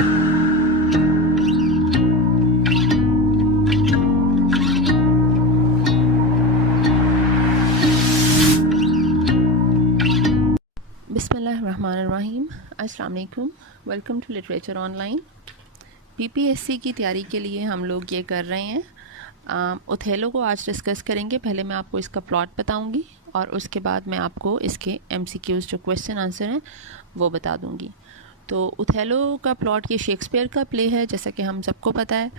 बिस्मिल्लाहिर्रहमानिर्रहीम। अस्सलाम वालेकुम। Welcome to literature online. PPSC की तैयारी के लिए हम लोग ये कर रहे हैं, ओथेलो को आज डिस्कस करेंगे। पहले मैं आपको इसका प्लॉट बताऊंगी और उसके बाद मैं आपको इसके एमसीक्यूज़ जो क्वेश्चन आंसर हैं वो बता दूंगी। तो ओथेलो का प्लॉट ये शेक्सपियर का प्ले है, जैसा कि हम सबको पता है।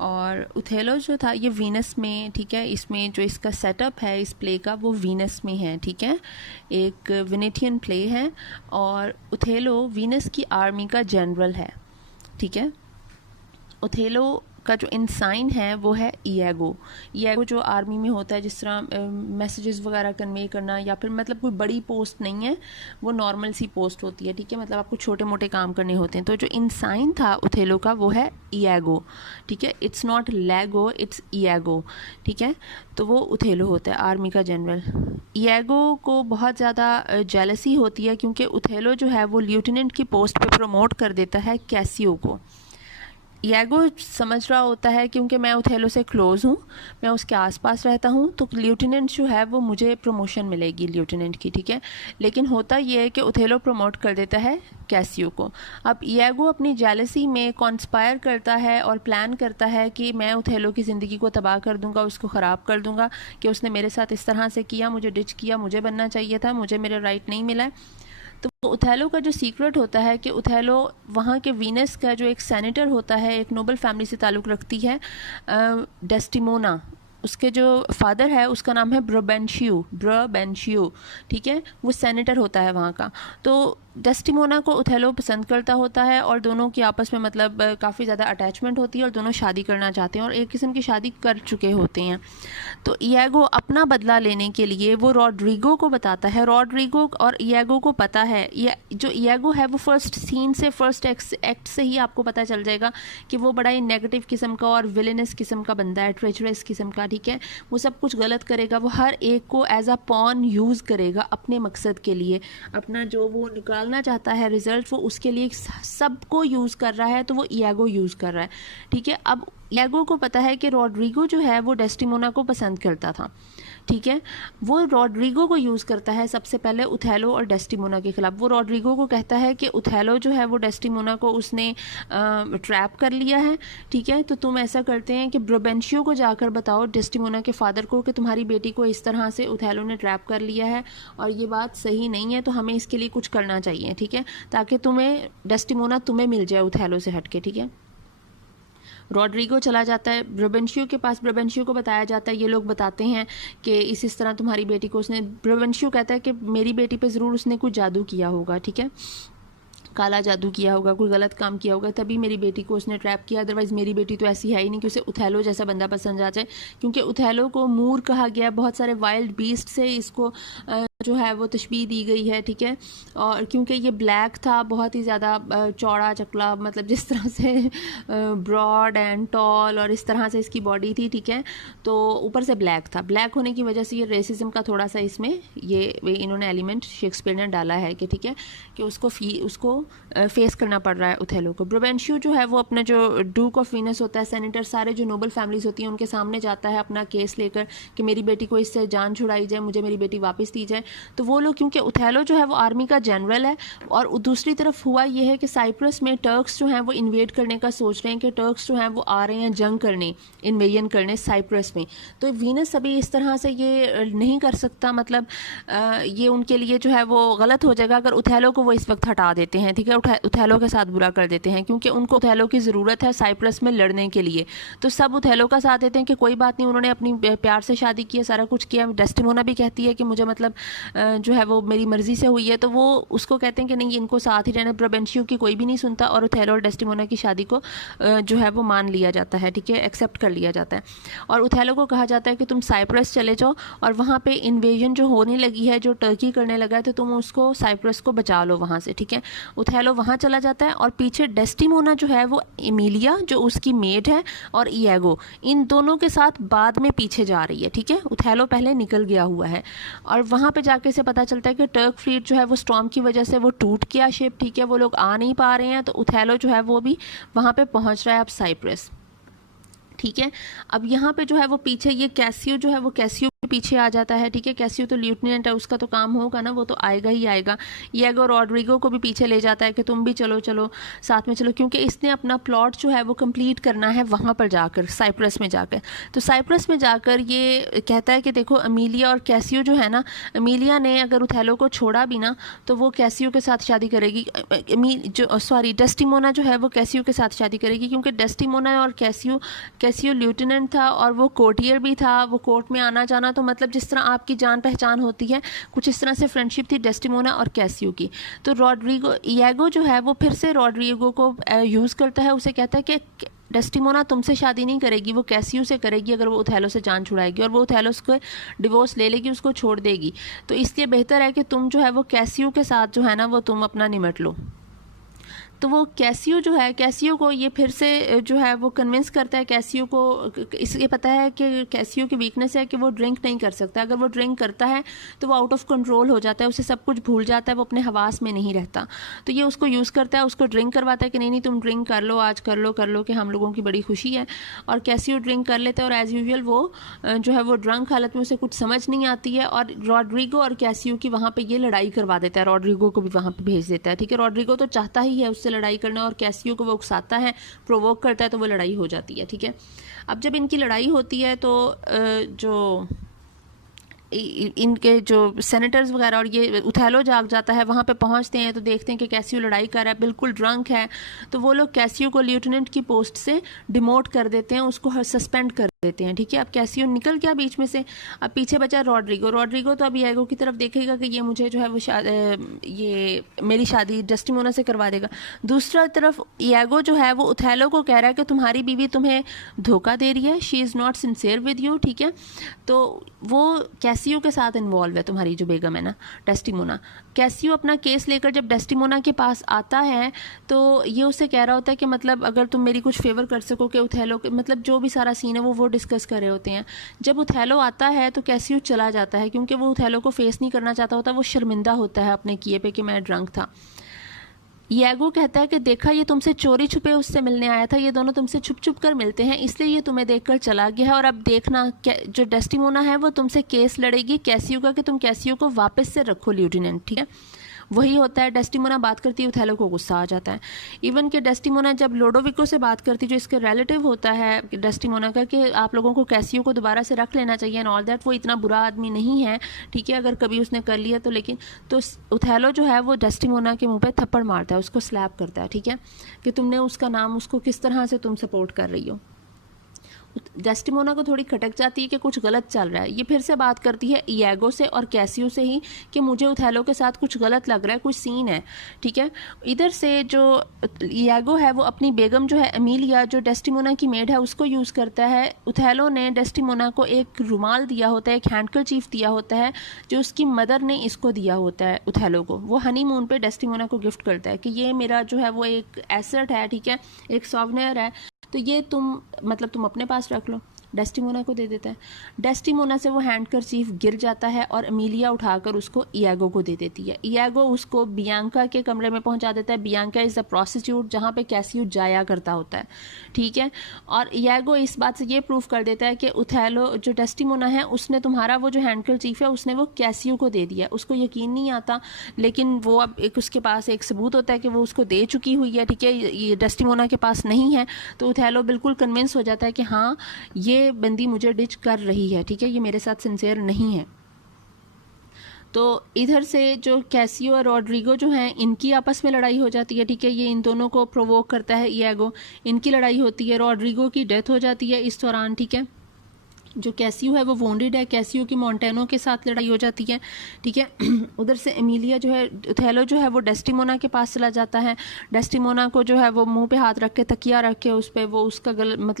और ओथेलो जो था ये वीनस में, ठीक है, इसमें जो इसका सेटअप है इस प्ले का वो वीनस में है, ठीक है, एक वेनेटियन प्ले है। और ओथेलो वीनस की आर्मी का जनरल है, ठीक है। ओथेलो का जो इंसाइन है वो है इयागो। इयागो जो आर्मी में होता है, जिस तरह मैसेजेस वगैरह कन्वे करना, या फिर मतलब कोई बड़ी पोस्ट नहीं है, वो नॉर्मल सी पोस्ट होती है, ठीक है, मतलब आपको छोटे मोटे काम करने होते हैं। तो जो इंसाइन था ओथेलो का वो है इयागो, ठीक है, it's not Lego, it's Iago, ठीक है। तो वो ओथेलो होता है आर्मी का जनरल। इयागो को बहुत ज़्यादा जेलसी होती है क्योंकि ओथेलो जो है वो लेफ्टिनेंट की पोस्ट पे प्रमोट कर देता है कैसियो को। इयागो समझ रहा होता है क्योंकि मैं ओथेलो से क्लोज़ हूँ, मैं उसके आसपास रहता हूँ, तो लेफ्टिनेंट जो है वो मुझे प्रमोशन मिलेगी लेफ्टिनेंट की, ठीक है। लेकिन होता ये है कि ओथेलो प्रमोट कर देता है कैसियो को। अब इयागो अपनी जेलसी में कॉन्स्पायर करता है और प्लान करता है कि मैं ओथेलो की ज़िंदगी को तबाह कर दूंगा, उसको ख़राब कर दूंगा कि उसने मेरे साथ इस तरह से किया, मुझे डिच किया, मुझे बनना चाहिए था, मुझे मेरा राइट नहीं मिला है। तो ओथेलो का जो सीक्रेट होता है कि ओथेलो वहाँ के वीनस का जो एक सेनेटर होता है, एक नोबल फैमिली से ताल्लुक़ रखती है, डेस्टिमोना, उसके जो फादर है उसका नाम है ब्रबेंशियो, ठीक है, वो सेनेटर होता है वहाँ का। तो डेस्टिमोना को ओथेलो पसंद करता होता है और दोनों की आपस में मतलब काफ़ी ज़्यादा अटैचमेंट होती है और दोनों शादी करना चाहते हैं और एक किस्म की शादी कर चुके होते हैं। तो इयागो अपना बदला लेने के लिए वो रॉड्रिगो को बताता है। रॉड्रिगो और इयागो को पता है, ये जो इयागो है वो फर्स्ट सीन से, फर्स्ट एक्ट से ही आपको पता चल जाएगा कि वो बड़ा ही नेगेटिव किस्म का और विलेनस किस्म का बंदा है, ट्रेचरस किस्म का, ठीक है। वो सब कुछ गलत करेगा, वो हर एक को एज अ पॉन यूज़ करेगा अपने मकसद के लिए, अपना जो वो निकालना चाहता है रिजल्ट वो उसके लिए सबको यूज़ कर रहा है, तो वो इयागो यूज़ कर रहा है, ठीक है। अब इयागो को पता है कि रॉड्रिगो जो है वो डेस्टिमोना को पसंद करता था, ठीक है। वो रॉड्रिगो को यूज़ करता है सबसे पहले ओथेलो और डेस्टिमोना के ख़िलाफ़। वो रॉड्रिगो को कहता है कि ओथेलो जो है वो डेस्टिमोना को उसने ट्रैप कर लिया है, ठीक है, तो तुम ऐसा करते हैं कि ब्रबेंशियो को जाकर बताओ डेस्टिमोना के फादर को कि तुम्हारी बेटी को इस तरह से ओथेलो ने ट्रैप कर लिया है और ये बात सही नहीं है, तो हमें इसके लिए कुछ करना चाहिए, ठीक है, ताकि डेस्टिमोना तुम्हें मिल जाए ओथेलो से हट के, ठीक है। रॉड्रिगो चला जाता है ब्रबेंशियो के पास, ब्रबेंशियो को बताया जाता है, ये लोग बताते हैं कि इस तरह तुम्हारी बेटी को उसने, ब्रबेंशियो कहता है कि मेरी बेटी पे ज़रूर उसने कुछ जादू किया होगा, ठीक है, काला जादू किया होगा, कोई गलत काम किया होगा, तभी मेरी बेटी को उसने ट्रैप किया, अदरवाइज़ मेरी बेटी तो ऐसी है ही नहीं कि उसे ओथेलो जैसा बंदा पसंद आ जाए। क्योंकि ओथेलो को मूर कहा गया, बहुत सारे वाइल्ड बीस्ट से इसको जो है वो तशबीह दी गई है, ठीक है। और क्योंकि ये ब्लैक था, बहुत ही ज़्यादा चौड़ा चकला, मतलब जिस तरह से ब्रॉड एंड टॉल और इस तरह से इसकी बॉडी थी, ठीक है, तो ऊपर से ब्लैक था। ब्लैक होने की वजह से ये रेसिज्म का थोड़ा सा इसमें ये इन्होंने एलिमेंट शेक्सपियर ने डाला है कि ठीक है कि उसको फेस करना पड़ रहा है ओथेलो को। ब्रबेंशियो जो है वो अपना जो डूक ऑफ वीनस होता है, सेनेटर, सारे जो नोबल फैमिलीज होती हैं उनके सामने जाता है अपना केस लेकर कि मेरी बेटी को इससे जान छुड़ाई जाए, मुझे मेरी बेटी वापस दी जाए। तो वो लोग, क्योंकि ओथेलो जो है वो आर्मी का जनरल है, और दूसरी तरफ हुआ ये है कि साइप्रस में टर्क्स जो हैं वो इन्वेड करने का सोच रहे हैं कि टर्क्स जो हैं वो आ रहे हैं जंग करने, इन्वेजन करने साइप्रस में। तो वीनस अभी इस तरह से ये नहीं कर सकता, मतलब ये उनके लिए जो है वो गलत हो जाएगा अगर ओथेलो को वो इस वक्त हटा देते हैं, ठीक है, ओथेलो के साथ बुरा कर देते हैं, क्योंकि उनको ओथेलो की ज़रूरत है साइप्रस में लड़ने के लिए। तो सब ओथेलो का साथ देते हैं कि कोई बात नहीं, उन्होंने अपनी प्यार से शादी की है, सारा कुछ किया। डेस्टिमोना भी कहती है कि मुझे मतलब जो है वो मेरी मर्ज़ी से हुई है, तो वो उसको कहते हैं कि नहीं, इनको साथ ही रहना। ब्रबेंशियो की कोई भी नहीं सुनता और ओथेलो और डेस्टिमोना की शादी को जो है वो मान लिया जाता है, ठीक है, एक्सेप्ट कर लिया जाता है। और ओथेलो को कहा जाता है कि तुम साइप्रस चले जाओ और वहाँ पे इन्वेजन जो होने लगी है, जो टर्की करने लगा है, तो तुम उसको साइप्रस को बचा लो वहाँ से, ठीक है। ओथेलो वहाँ चला जाता है और पीछे डेस्टिमोना जो है वो एमिलिया जो उसकी मेड है और इयागो, इन दोनों के साथ बाद में पीछे जा रही है, ठीक है। ओथेलो पहले निकल गया हुआ है और वहाँ पे जाके से पता चलता है कि टर्क फ्लीट जो है वो स्टॉर्म की वजह से वो टूट गया शिप, ठीक है, वो लोग आ नहीं पा रहे हैं। तो ओथेलो जो है वो भी वहाँ पे पहुँच रहा है अब साइप्रस, ठीक है। अब यहाँ पे जो है वो पीछे ये कैसियो जो है वो कैसियो पीछे आ जाता है, ठीक है। कैसियो तो लिeutenant है, उसका तो काम होगा ना, वो तो आएगा ही आएगा। ईगो रॉड्रिगो को भी पीछे ले जाता है कि तुम भी चलो चलो साथ में चलो, क्योंकि इसने अपना प्लॉट जो है वो कंप्लीट करना है वहाँ पर जाकर, साइप्रस में जाकर। तो साइप्रस में जाकर ये कहता है कि देखो अमीलिया और कैसियो जो है ना, अमीलिया ने अगर ओथेलो को छोड़ा भी ना तो वो कैसियो के साथ शादी करेगी, डेस्टिमोना जो है वो कैसियो के साथ शादी करेगी, क्योंकि डेस्टिमोना और कैसियो लिeutenant था और वो कोर्टियर भी था, वो कोर्ट में आना जाना, तो मतलब जिस तरह आपकी जान पहचान होती है कुछ इस तरह से फ्रेंडशिप थी डेस्टिमोना और कैसियो की। तो रॉड्रिगो ईगो जो है वो फिर से रॉड्रिगो को यूज़ करता है, उसे कहता है कि डेस्टिमोना तुमसे शादी नहीं करेगी, वो कैसियो से करेगी अगर वो ओथेलो से जान छुड़ाएगी, और वो ओथेलो को डिवोर्स ले लेगी, उसको छोड़ देगी। तो इसलिए बेहतर है कि तुम जो है वो कैसियो के साथ जो है ना वो तुम अपना निमट लो। तो वो कैसियो जो है, कैसियो को ये फिर से जो है वो कन्विंस करता है, कैसियो को इसलिए पता है कि कैसियो की वीकनेस है कि वो ड्रिंक नहीं कर सकता, अगर वो ड्रिंक करता है तो वो आउट ऑफ कंट्रोल हो जाता है, उसे सब कुछ भूल जाता है, वो अपने हवास में नहीं रहता। तो ये उसको यूज़ करता है, उसको ड्रिंक करवाता है कि नहीं नहीं तुम ड्रिंक कर लो, आज कर लो कि हम लोगों की बड़ी खुशी है। और कैसियो ड्रिंक कर लेता है और एज़ यूजुअल वो जो है वो ड्रंक हालत में उसे कुछ समझ नहीं आती है, और रॉड्रिगो और कैसियो की वहाँ पर ये लड़ाई करवा देता है, रॉड्रिगो को भी वहाँ पर भेज देता है, ठीक है। रॉड्रिगो तो चाहता ही है उससे लड़ाई करना, और कैसियो को वो उकसाता है, प्रोवोक करता है, तो वो लड़ाई हो जाती है, ठीक है। अब जब इनकी लड़ाई होती है तो जो इनके जो सेनेटर्स वगैरह और ये ओथेलो जाग जाता है, वहाँ पे पहुँचते हैं तो देखते हैं कि कैसियो लड़ाई कर रहा है, बिल्कुल ड्रंक है। तो वो लोग कैसियो को लिeutenant की पोस्ट से डिमोट कर देते हैं, उसको सस्पेंड कर देते हैं, ठीक है। अब कैसियो निकल गया बीच में से, अब पीछे बचा रॉड्रिगो तो अब ईगो की तरफ देखेगा कि ये मुझे जो है वो ये मेरी शादी डेस्टिमोना से करवा देगा। दूसरा तरफ ईगो जो है वो ओथेलो को कह रहा है कि तुम्हारी बीवी तुम्हें धोखा दे रही है, she is not sincere with you, ठीक है। तो वो कैसियो के साथ इन्वॉल्व है, तुम्हारी जो बेगम है ना डेस्टिमोना। कैसियो अपना केस लेकर जब डेस्टिमोना के पास आता है तो ये उससे कह रहा होता है कि मतलब अगर तुम मेरी कुछ फेवर कर सको कि ओथेलो के मतलब जो भी सारा सीन है वो डिस्कस कर रहे होते हैं। जब ओथेलो आता है तो कैसियो चला जाता है, क्योंकि वो ओथेलो को फेस नहीं करना चाहता होता, वो शर्मिंदा होता है अपने किए पे कि मैं ड्रंक था। ईगो कहता है कि देखा ये तुमसे चोरी छुपे उससे मिलने आया था, ये दोनों तुमसे छुप छुप कर मिलते हैं, इसलिए ये तुम्हें देखकर चला गया है, और अब देखना जो डेस्टिमोना है वो तुमसे केस लड़ेगी कैसियो का कि तुम कैसियो को वापस से रखो लिeutenant, ठीक है। वही होता है, डेस्टिमोना बात करती है, ओथेलो को गुस्सा आ जाता है। इवन कि डेस्टिमोना जब लोडोविको से बात करती, जो इसके रिलेटिव होता है डेस्टिमोना का, कि आप लोगों को कैसियो को दोबारा से रख लेना चाहिए एंड ऑल दैट, वो इतना बुरा आदमी नहीं है, ठीक है, अगर कभी उसने कर लिया तो। लेकिन तो ओथेलो जो है वो डेस्टिमोना के मुंह पे थप्पड़ मारता है, उसको स्लैप करता है, ठीक है, कि तुमने उसका नाम उसको किस तरह से तुम सपोर्ट कर रही हो। डेस्टिमोना को थोड़ी खटक जाती है कि कुछ गलत चल रहा है। ये फिर से बात करती है ईगो से और कैसियो से ही कि मुझे ओथेलो के साथ कुछ गलत लग रहा है, कुछ सीन है, ठीक है। इधर से जो ईगो है वो अपनी बेगम जो है अमीलिया, जो डेस्टिमोना की मेड है, उसको यूज़ करता है। ओथेलो ने डेस्टिमोना को एक रुमाल दिया होता है, एक हैंडकरचीफ दिया होता है, जो उसकी मदर ने इसको दिया होता है ओथेलो को। वो हनीमून पे डेस्टिमोना को गिफ्ट करता है कि ये मेरा जो है वो एक एसेट है, ठीक है, एक सॉवनियर है, तो ये तुम अपने पास रख लो। डेस्टिमोना को दे देता है। डेस्टिमोना से वो हैंडकरचीफ गिर जाता है और अमीलिया उठाकर उसको ईगो को दे देती है। ईगो उसको बियांका के कमरे में पहुंचा देता है। बियांका इज़ द प्रोस्टिट्यूट जहाँ पे कैसियो जाया करता होता है, ठीक है। और ईगो इस बात से ये प्रूफ कर देता है कि ओथेलो जो डेस्टिमोना है उसने तुम्हारा वो जो हैंडकरचीफ है उसने वो कैसियो को दे दिया। उसको यकीन नहीं आता, लेकिन वो अब एक उसके पास एक सबूत होता है कि वो उसको दे चुकी हुई है, ठीक है, ये डेस्टिमोना के पास नहीं है। तो ओथेलो बिल्कुल कन्विंस हो जाता है कि हाँ ये बंदी मुझे डिच कर रही है, ठीक है, ये मेरे साथ सिंसियर नहीं है। तो इधर से जो कैसियो और रॉड्रिगो जो हैं इनकी आपस में लड़ाई हो जाती है, ठीक है, ये इन दोनों को प्रोवोक करता है ईगो, इनकी लड़ाई होती है, रॉड्रिगो की डेथ हो जाती है इस दौरान, ठीक है। जो कैसियो है वो वोंडेड है, कैसियो की मोंटेनो के साथ लड़ाई हो जाती है, ठीक है। उधर से एमिलिया जो है, ओथेलो जो है वो डेस्टिमोना के पास चला जाता है। डेस्टिमोना को जो है वो मुंह पे हाथ रख के, तकिया रख के उस पर वो उसका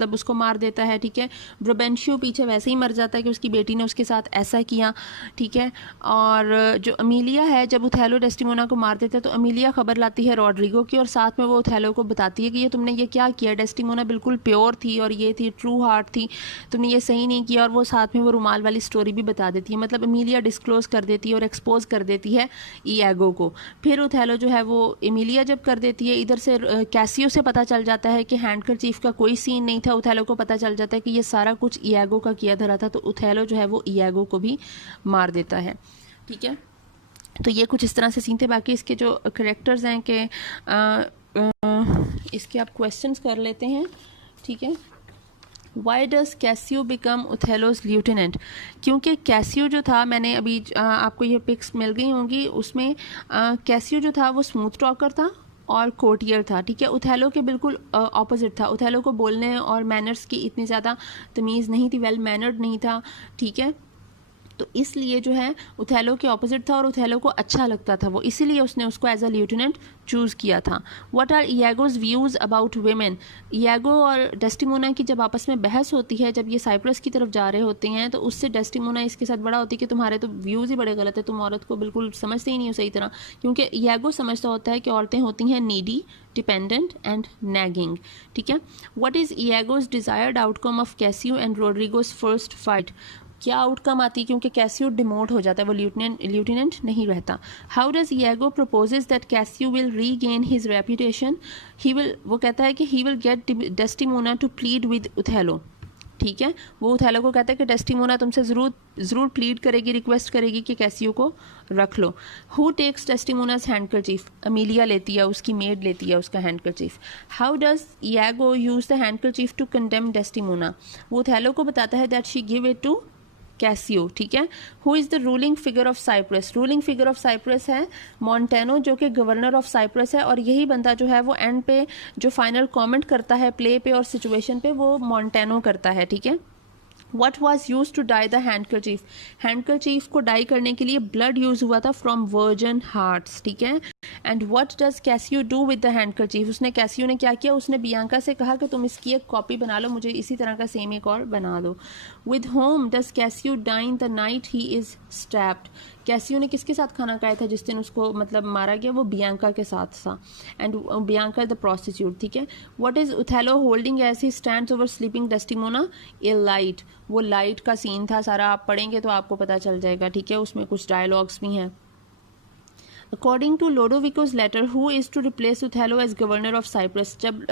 उसको मार देता है, ठीक है। ब्रोबेंशियो पीछे वैसे ही मर जाता है कि उसकी बेटी ने उसके साथ ऐसा किया, ठीक है। और जो एमिलिया है, जब ओथेलो डेस्टिमोना को मार देता है तो एमिलिया खबर लाती है रॉड्रिगो की, और साथ में वो ओथेलो को बताती है कि ये तुमने ये क्या किया, डेस्टिमोना बिल्कुल प्योर थी और ये थी ट्रू हार्ट थी, तुमने ये सही नहीं किया और वो साथ में वो रुमाल वाली स्टोरी भी बता देती है, मतलब एमिलिया डिस्क्लोज़ कर देती है और एक्सपोज कर देती है ईगो को। फिर ओथेलो जो है वो एमिलिया जब कर देती है, इधर से कैसियो से पता चल जाता है कि हैंडकरचीफ का कोई सीन नहीं था, ओथेलो को पता चल जाता है कि ये सारा कुछ ईगो का किया धरा था, तो ओथेलो जो है वो ईगो को भी मार देता है। ठीक है, तो ये कुछ इस तरह से सीन थे। बाकी इसके जो करेक्टर्स हैं कि इसके आप क्वेश्चंस कर लेते हैं। ठीक है, वाई डज़ कैसियो बिकम ओथेलोज ल्यूटेनेंट? क्योंकि कैसियो जो था, मैंने अभी आपको ये पिक्स मिल गई होंगी, उसमें कैसियो जो था वो स्मूथ टॉकर था और कोर्टियर था। ठीक है, ओथेलो के बिल्कुल ऑपोजिट था। ओथेलो को बोलने और मैनर्स की इतनी ज़्यादा तमीज़ नहीं थी, वेल मैनर्ड नहीं था। ठीक है, तो इसलिए जो है ओथेलो के ऑपोजिट था और ओथेलो को अच्छा लगता था वो, इसीलिए उसने उसको एज अ ल्यूटेनेंट चूज़ किया था। What are Iago's views about women? Iago और डेस्टिमोना की जब आपस में बहस होती है, जब ये साइप्रस की तरफ जा रहे होते हैं, तो उससे डेस्टिमोना इसके साथ बड़ा होती है कि तुम्हारे तो व्यूज़ ही बड़े गलत है, तुम औरत को बिल्कुल समझते ही नहीं हो सही तरह। क्योंकि ईगो समझता होता है कि औरतें होती हैं नीडी, डिपेंडेंट एंड नैगिंग। ठीक है, what is egos desired outcome of Casio and Rodrigues first fight? क्या आउटकम आती है, क्योंकि कैसियो डिमोट हो जाता है, वो ल्यूटेनेंट नहीं रहता। How does Iago proposes that Cassio will regain his reputation? वो कहता है कि he will get Desdemona to plead with Othello. ठीक है, वो ओथेलो को कहता है कि डेस्टिमोना तुमसे ज़रूर प्लीड करेगी, रिक्वेस्ट करेगी कि कैसियो को रख लो। Who takes Desdemona's handkerchief? Emilia लेती है, उसकी मेड लेती है उसका handkerchief. How does Iago use the handkerchief to condemn Desdemona? वो ओथेलो को बताता है that she give it to Cassio. ठीक है, who is the ruling figure of Cyprus? Ruling figure of Cyprus है मॉन्टेनो, जो कि गवर्नर ऑफ साइप्रस है, और यही बंदा जो है वो एंड पे जो फाइनल कमेंट करता है प्ले पे और सिचुएशन पे, वो मॉन्टेनो करता है। ठीक है, What was used to dye the handkerchief? Handkerchief को डाई करने के लिए ब्लड यूज हुआ था फ्रॉम वर्जन हार्ट्स। ठीक है, and what does Casio do with the handkerchief? उसने कैसियो ने क्या किया, उसने बियांका से कहा कि तुम इसकी एक कॉपी बना लो, मुझे इसी तरह का सेम एक और बना दो। With whom does Cassio dine the night he is stabbed? Cassio ने किसके साथ खाना खाया था जिस दिन उसको मतलब मारा गया? वो बियांका के साथ था, एंड बियांका द प्रोस्टिट्यूट। ठीक है, what is Othello holding as he stands over sleeping Desdemona? A light. वो लाइट का सीन था सारा, आप पढ़ेंगे तो आपको पता चल जाएगा। ठीक है, उसमें कुछ डायलॉग्स भी हैं। According to Lodovico's letter, who is to replace Othello as governor of Cyprus? जब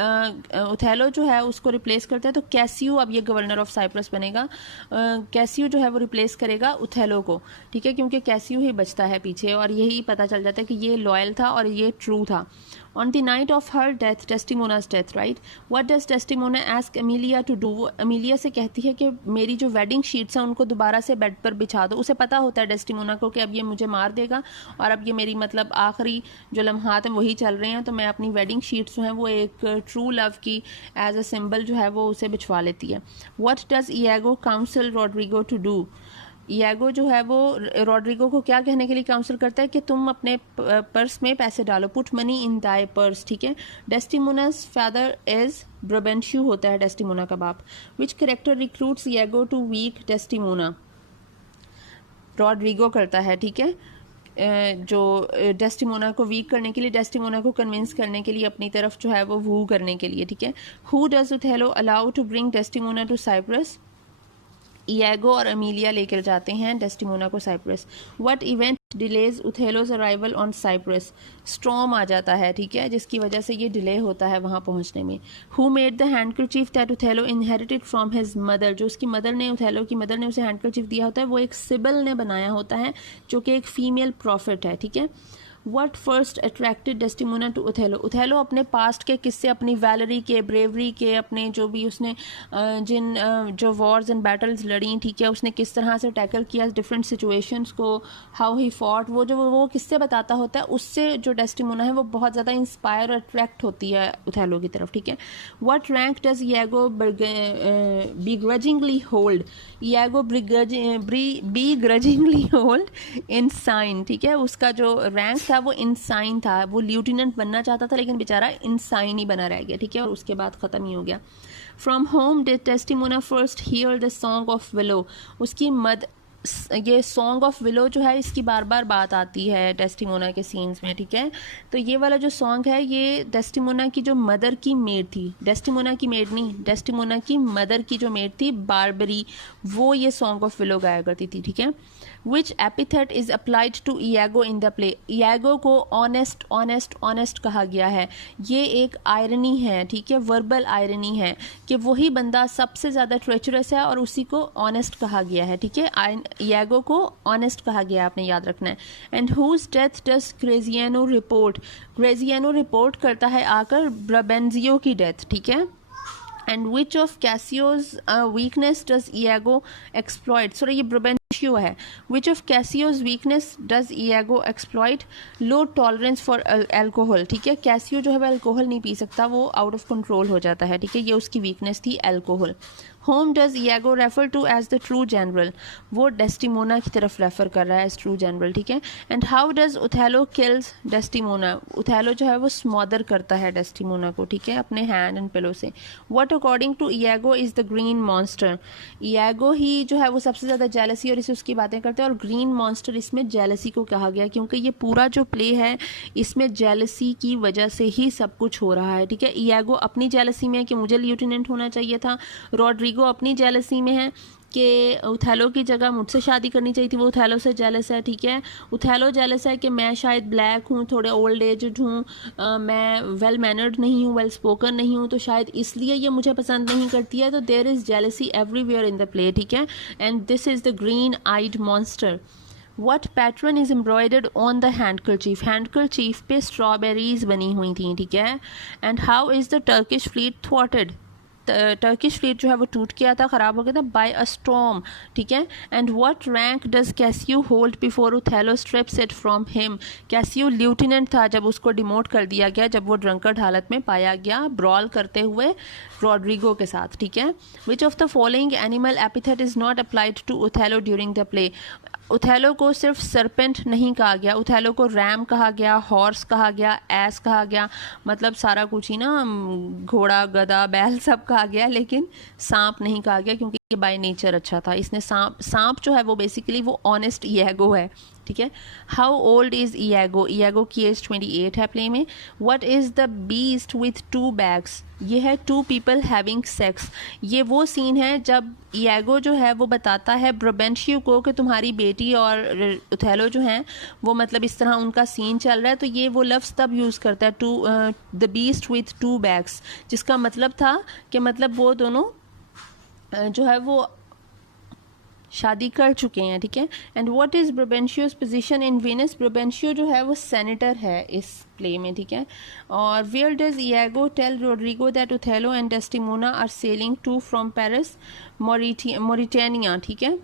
ओथेलो जो है उसको रिप्लेस करता है तो कैसियो अब ये गवर्नर ऑफ साइप्रस बनेगा। कैसियो जो है वो रिप्लेस करेगा ओथेलो को। ठीक है, क्योंकि कैसियो ही बचता है पीछे, और यही पता चल जाता है कि ये लॉयल था और ये ट्रू था। On the night of her death, Destimona's death, right? What does Destimona ask Amelia to do? वो अमीलिया से कहती है कि मेरी जो वेडिंग शीट्स हैं उनको दोबारा से बेड पर बिछा दो। उसे पता होता है डेस्टिमोना को कि अब ये मुझे मार देगा और अब ये मेरी मतलब आखिरी जो लम्हात हैं वही चल रहे हैं, तो मैं अपनी वेडिंग शीट्स जो हैं वो एक ट्रू लव की एज अ सिंबल जो है वो उसे बिछवा लेती है। What does Iago counsel Rodrigo to do? Ego जो है वो रॉड्रिगो को क्या कहने के लिए काउंसिल करता है कि तुम अपने पर्स में पैसे डालो, put money in Dai purse. ठीक है, डेस्टिमोना's फादर इज ब्रबेंशियो होता है डेस्टिमोना का बाप। Which character recruits Iago to weak Desdemona? Roderigo करता है। ठीक है, जो डेस्टिमोना को वीक करने के लिए, डेस्टिमोना को कन्विंस करने के लिए अपनी तरफ जो है वो वू करने के लिए। ठीक है, who does Othello allow to bring Desdemona to Cyprus? Iago और अमीलिया लेकर जाते हैं डेस्टिमोना को Cyprus. What event delays Othello's arrival on Cyprus? Storm आ जाता है। ठीक है, जिसकी वजह से ये डिले होता है वहाँ पहुँचने में। Who made the handkerchief that Othello inherited from his mother? जो उसकी मदर ने, ओथेलो की मदर ने उसे हैंडकरचीफ दिया होता है वो एक सिबल ने बनाया होता है, जो कि एक फीमेल प्रॉफिट है। ठीक है, What first attracted Desdemona to Othello? Othello अपने पास्ट के किस्से, अपनी वैलरी के, ब्रेवरी के, अपने जो भी उसने जिन जो वॉर्स एंड बैटल्स लड़ी, ठीक है, उसने किस तरह से टैकल किया डिफरेंट सिचुएशंस को, हाउ ही फॉट, वो किस्से बताता होता है, उससे जो डेस्टिमोना है वो बहुत ज़्यादा इंस्पायर और अट्रैक्ट होती है ओथेलो की तरफ। ठीक है, What rank does Iago begrudgingly hold? Iago begrudgingly hold ensign। ठीक है, उसका जो रैंक था वो इंसाइन था, वो ल्यूटिनेंट बनना चाहता था लेकिन बेचारा इंसाइन ही बना रह गया। ठीक है, और उसके बाद ख़त्म ही हो गया। From home did Desdemona first here the song of willow? उसकी ये सॉन्ग ऑफ विलो जो है इसकी बार बार बात आती है डेस्टिमोना के सीन्स में, ठीक है। तो ये वाला जो सॉन्ग है ये डेस्टिमोना की जो मदर की मेड थी, डेस्टिमोना की मेड नहीं, डेस्टिमोना की मदर की जो मेड थी बारबरी, वो ये सॉन्ग ऑफ विलो गाया करती थी, ठीक है। Which epithet is applied to Iago in the play, Iago को ऑनेस्ट ऑनेस्ट ऑनेस्ट कहा गया है। ये एक आयरनी है, ठीक है, वर्बल आयरनी है कि वही बंदा सबसे ज़्यादा ट्रेचरस है और उसी को ऑनेस्ट कहा गया है, ठीक है। इयागो को ऑनेस्ट कहा गया, आपने याद रखना है। And whose death does Graziano report, Graziano report करता है आकर ब्राबेंजियो की डेथ, ठीक है। And which of Cassio's weakness does Iago exploit, sorry ये ब्राबेंशियो है। Which of Cassio's weakness does Iago exploit, low tolerance for alcohol, ठीक है। कैसियो जो है वो अल्कोहल नहीं पी सकता, वो आउट ऑफ कंट्रोल हो जाता है, ठीक है, ये उसकी वीकनेस थी alcohol. Whom does Iago refer to as the true general, वो डेस्टिमोना की तरफ रेफर कर रहा है एज ट्रू जनरल, ठीक है। And how does उथेलो kills Desdemona, उथेलो जो है वो स्मॉदर करता है डेस्टिमोना को, ठीक है, अपने हैंड एंड पिलो से। What according to Iago is the green monster, Iago ही जो है वो सबसे ज़्यादा जेलसी और इसे उसकी बातें करते हैं, और ग्रीन मॉन्स्टर इसमें जेलसी को कहा गया क्योंकि ये पूरा जो प्ले है इसमें जेलसी की वजह से ही सब कुछ हो रहा है, ठीक है। इयागो अपनी जेलसी में है कि मुझे लिeutenant होना चाहिए था, रॉड्रिगो अपनी जेलसी में है कि उथेलो की जगह मुझसे शादी करनी चाहिए थी, वो उथेलो से जेलस है, ठीक है। उथेलो जेलस है कि मैं शायद ब्लैक हूँ, थोड़े ओल्ड एजड हूँ, मैं वेल मैनर्ड नहीं हूँ, वेल स्पोकन नहीं हूँ, तो शायद इसलिए ये मुझे पसंद नहीं करती है। तो there is jealousy everywhere in the play, ठीक है। And this is the green eyed monster. What pattern is embroidered on the handkerchief, handkerchief पे स्ट्रॉबेरीज बनी हुई थी, ठीक है। And how is the Turkish fleet thwarted, Turkish fleet जो है वो टूट गया था, ख़राब हो गया था बाय अ स्टॉर्म, ठीक है। And what rank does Cassio hold before Othello strips it from him, Cassio लिeutenant था जब उसको डिमोट कर दिया गया, जब वो ड्रंकर्ड हालत में पाया गया ब्रॉल करते हुए रॉड्रिगो के साथ, ठीक है। Which of the following animal epithet is not applied to Othello during the play, Othello को सिर्फ सरपेंट नहीं कहा गया, उथेलो को रैम कहा गया, हॉर्स कहा गया, एस कहा गया, मतलब सारा कुछ ही ना, घोड़ा गधा बैल सब कहा गया, लेकिन सांप नहीं कहा गया क्योंकि ये बाय नेचर अच्छा था। इसने सांप जो है वो बेसिकली वो ऑनेस्ट इयागो है, ठीक है। How old is Iago, Iago की एज 28 है प्ले में। What is the beast with 2 bags, ये है 2 पीपल हैविंग सेक्स, ये वो सीन है जब इयागो जो है वो बताता है ब्राबेंशियो को कि तुम्हारी बेटी और उथेलो जो हैं वो मतलब इस तरह उनका सीन चल रहा है, तो ये वो लफ्ज़ तब यूज़ करता है to the beast with 2 bags, जिसका मतलब था कि मतलब वो दोनों जो है वो शादी कर चुके हैं, ठीक है। And what is Brabantio's position in Venice, Brabantio जो है वो सेनेटर है इस प्ले में, ठीक है। और where does Iago tell Roderigo that Othello and Desdemona are sailing to from Paris Mauritania, ठीक है,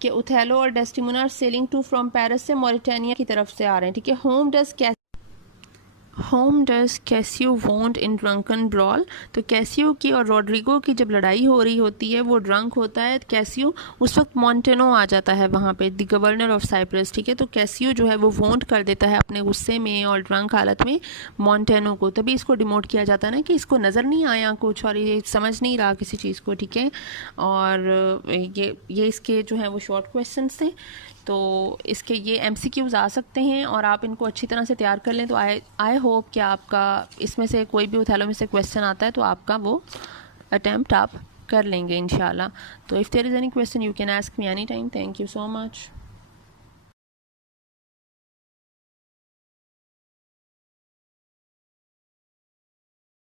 कि उथेलो और Desdemona are sailing to from Paris से मोरिटानिया की तरफ से आ रहे हैं, ठीक है। Whom does Cassio want in drunken brawl, तो कैसियो की और रॉड्रिगो की जब लड़ाई हो रही होती है, वो ड्रंक होता है कैसियो, उस वक्त मॉन्टेनो आ जाता है वहाँ पे, द गवर्नर ऑफ साइप्रस, ठीक है। तो कैसियो जो है वो वॉन्ट कर देता है अपने गुस्से में और ड्रंक हालत में मॉन्टेनो को, तभी इसको डिमोट किया जाता है ना कि इसको नज़र नहीं आया कुछ और ये समझ नहीं रहा किसी चीज़ को, ठीक है। और ये इसके जो हैं वो शॉर्ट क्वेश्चंस थे, तो इसके ये MCQs आ सकते हैं और आप इनको अच्छी तरह से तैयार कर लें। तो आई होप कि आपका इसमें से कोई भी उथेलो में से क्वेश्चन आता है तो आपका वो अटैम्प्ट आप कर लेंगे इंशाल्लाह। तो if there is any question you can ask me any time. Thank you so much.